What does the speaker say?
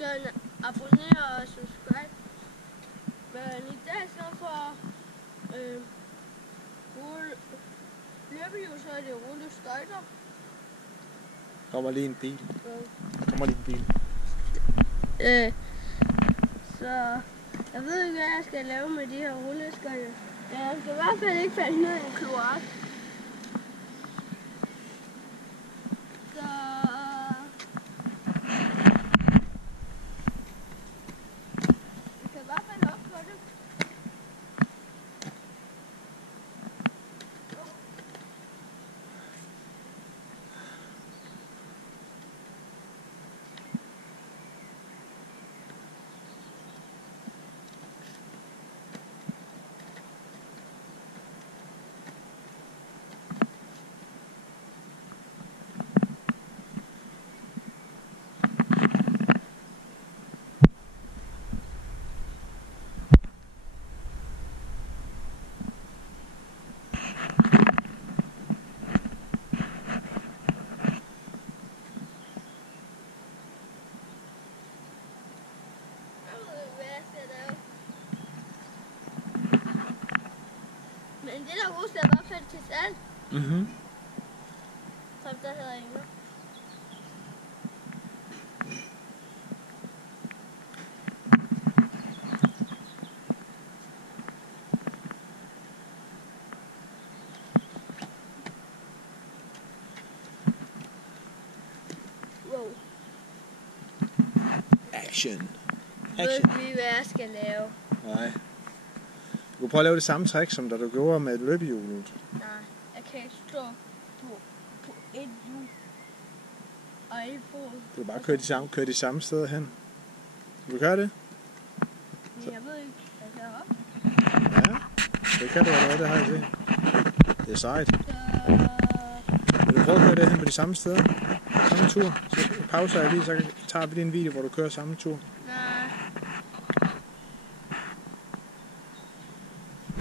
skal abonnere og subscribe. Men i dag så for løbehjul, så er det rulleskøjter. Kommer lige en bil. Kommer lige en bil. Så jeg ved ikke, hvad jeg skal lave med de her rulleskøjter. Jeg skal i hvert fald ikke falde ned i en kloak. Så jeg kan i hvert fald op på det. Men det der rus er i hvert fald til salg. Som der hedder Inger. Wow. Action. Jeg ved ikke, hvad jeg skal lave. Nej. Du kan prøve at lave det samme trick, som da du gjorde med løbehjulet. Nej, jeg kan ikke stå på et hjul og et fod. Du kan bare køre de samme steder hen. Vil du gøre det? Men jeg ved ikke, hvad jeg op. Ja, det kan du allerede, det har jeg set. Det er sejt. Vil du prøve at køre det hen på de samme steder? Samme tur. Så pauser jeg lige, så tager vi lige en video, hvor du kører samme tur. Nej,